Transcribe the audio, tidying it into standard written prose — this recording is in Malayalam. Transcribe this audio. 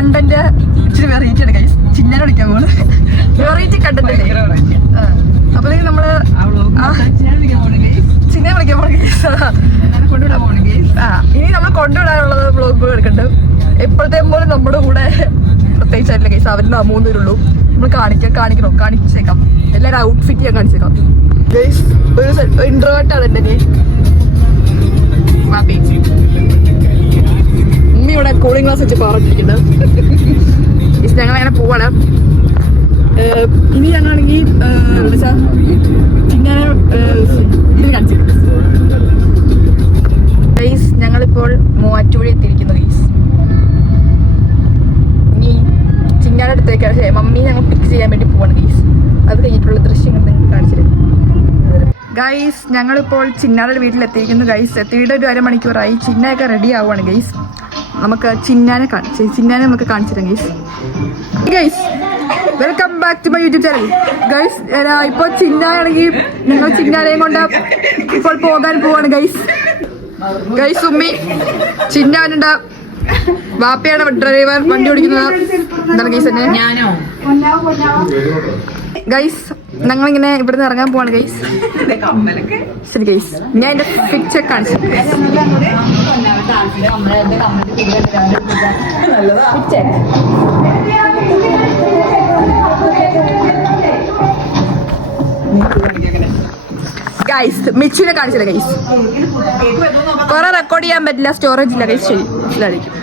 കണ്ടന്റ് ഇച്ചിരി വെറൈറ്റി ആണ് ഗൈസ്. ചിന്നാനെ വിളിക്കാൻ പോകുന്നു. വെറൈറ്റി കണ്ടന്റ് അല്ലേ? അപ്പോഴേക്കും നമ്മള് ചിന്നെ വിളിക്കാൻ പോണ ഗൈസ്. ഇനി നമ്മൾ കൊണ്ടുവിടാനുള്ളത് വ്ലോഗ് എടുക്കണ്ട്. എപ്പോഴത്തെ പോലെ നമ്മുടെ കൂടെ പ്രത്യേകിച്ചായിട്ടില്ല ഗൈസ്. അവര് 3 പേരുള്ളൂ. നമ്മൾ കാണിച്ചേക്കാം. എല്ലാവരും ഔട്ട്ഫിറ്റ് ഞാൻ കാണിച്ചേക്കാം ഗൈസ്. ഒരു ഇൻട്രോവേർട്ടാണ് എന്റെ ഉമ്മി ഇവിടെ കൂളിംഗ് ഗ്ലാസ് വെച്ച് പറഞ്ഞിരിക്കുന്നത്. ഞങ്ങൾ അങ്ങനെ പോവാണ്. ഇനി ഞങ്ങളാണെങ്കിൽ ഗൈസ് ഞങ്ങളിപ്പോൾ മൂവാറ്റുപുഴ എത്തിയിരിക്കുന്നു ഗൈസ്. ഇനി ചിങ്ങാടെ അടുത്തേക്കാണ് മമ്മി ഞങ്ങൾ പിക്ക് ചെയ്യാൻ വേണ്ടി പോവാണ് ഗൈസ്. അത് കഴിഞ്ഞിട്ടുള്ള ദൃശ്യങ്ങൾ നിങ്ങൾ കാണിച്ചിരുന്നു ഗൈസ്. ഞങ്ങളിപ്പോൾ ചിന്നാടെ വീട്ടിലെത്തിയിരിക്കുന്നു ഗൈസ്. എത്തിയിട്ട് ഒരു അരമണിക്കൂറായി. ചിന്നയൊക്കെ റെഡി ആവുകയാണ് ഗൈസ്. നമുക്ക് ചിന്നാനെ നമുക്ക് കാണിച്ചു തരാം guys. Guys welcome back to my YouTube channel guys. ഇപ്പോൾ ചിന്നാണെങ്കിൽ ഞങ്ങൾ ചിന്നാനെയും കൊണ്ട് ഇപ്പോൾ പോകാൻ പോവാണ് ഗൈസ്. ഗൈസ് ഉമ്മി ചിന്നാനുണ്ട്. വാപ്പയാണ് ഡ്രൈവർ, വണ്ടി ഓടിക്കുന്നത്. എന്താണ് ഗൈസ് എന്നെ ഗൈസ്. ഞങ്ങളിങ്ങനെ ഇവിടുന്ന് ഇറങ്ങാൻ പോവാണ് ഗൈസ്. ശരി ഗൈസ്, ഞാൻ എന്റെ പിക്ചർ കാണിച്ചു. ഗൈസ് മിച്ചിനെ കാണിച്ചില്ല ഗൈസ്. കുറെ റെക്കോർഡ് ചെയ്യാൻ പറ്റില്ല, സ്റ്റോറേജ് ഇല്ല ഗൈസ്. ശരി മനസ്സിലായിരിക്കും.